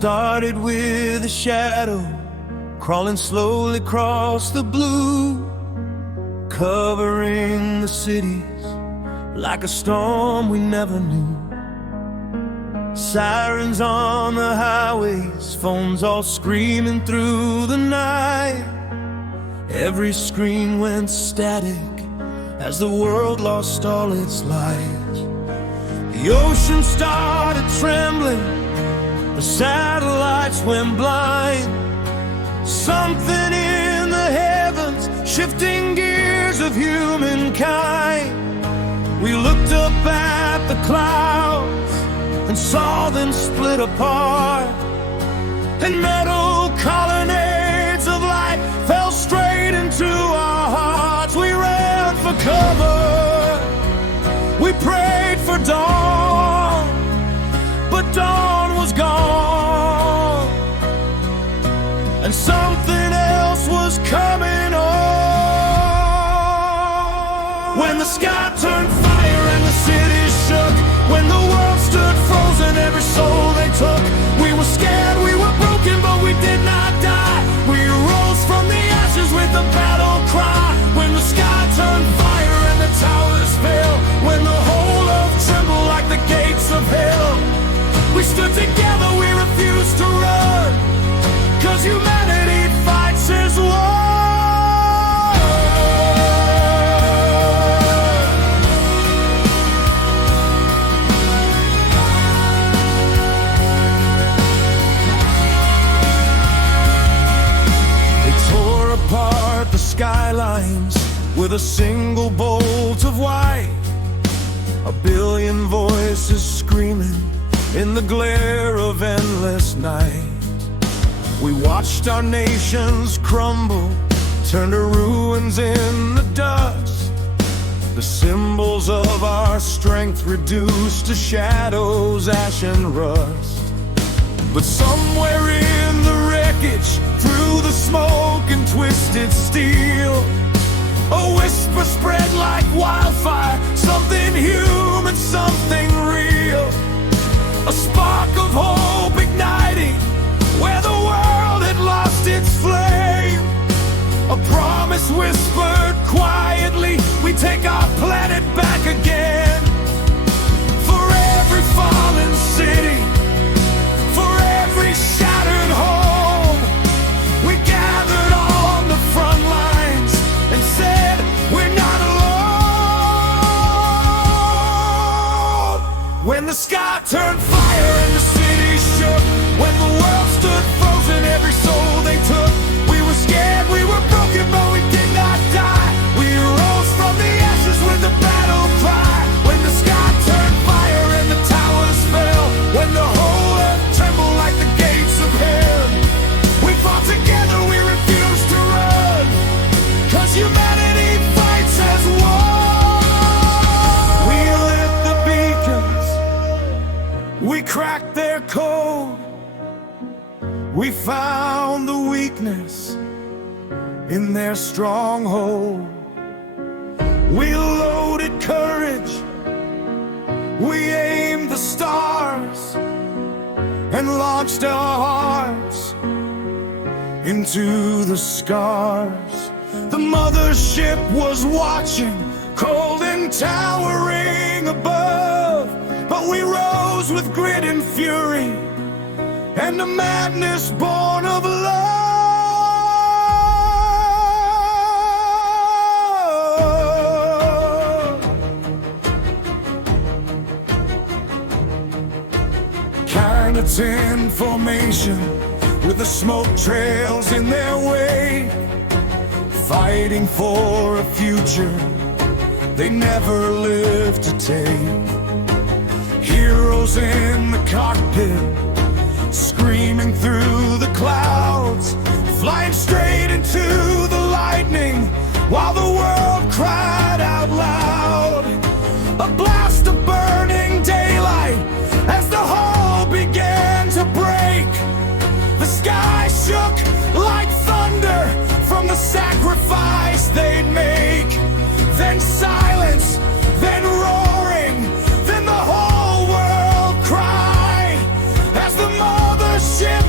started with a shadow, crawling slowly across the blue, covering the cities like a storm we never knew. Sirens on the highways, phones all screaming through the night. Every screen went static as the world lost all its light. The ocean started trembling, the satellites went blind. Something in the heavens shifting gears of humankind. We looked up at the clouds and saw them split apart, and metal colonnades of light fell straight into our hearts. We ran for cover, we prayed for dawn, but dawn was gone, and something else was coming on. When the sky turned fire and the city shook, when the world stood frozen, every soul they took. We were scared, we were broken, but we did not die. We rose from the ashes with a battle cry. When the sky turned fire and the towers fell, when the whole earth trembled like the gates of hell, we stood together, we refused to run, 'cause humanity fights as one. The skylines with a single bolt of white, a billion voices screaming in the glare of endless night. We watched our nations crumble, turn to ruins in the dust, the symbols of our strength reduced to shadows, ash and rust. But somewhere in the wreckage, through the smoke and twisted steel, a whisper spread like wildfire, something human, something real. A spark of hope igniting where the world had lost its flame. A promise whispered quietly, we take our planet back again. For every fallen city, for every shattered home, we gathered on the front lines and said, we're not alone. When the sky turned fire and the city shook, when the world stood frozen, every soul they took. We were scared, we were broken, but we did not die. We rose from the ashes with a battle cry. When the sky turned fire and the towers fell, when the whole earth trembled like the gates of hell, we fought together, we refused to run, 'cause humanity fights as one. We lit the beacons, we cracked their code, we found the weakness in their stronghold. We loaded courage, we aimed the stars, and launched our hearts into the scars. The mothership was watching, cold and towering above, but we rose with grit and fury, and a madness born of love. Kind of 10 formation with the smoke trails in their way, fighting for a future they never lived to take. Heroes in the cockpit, screaming through the clouds, flying straight into the lightning while the world cried out loud. A blast of burning daylight as the hull began to break. The sky shook like thunder from the sacrifice they'd make. Then silence, then roaring, then the whole world cried as the mothership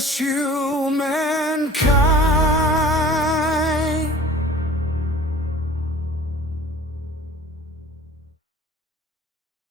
glorious humankind.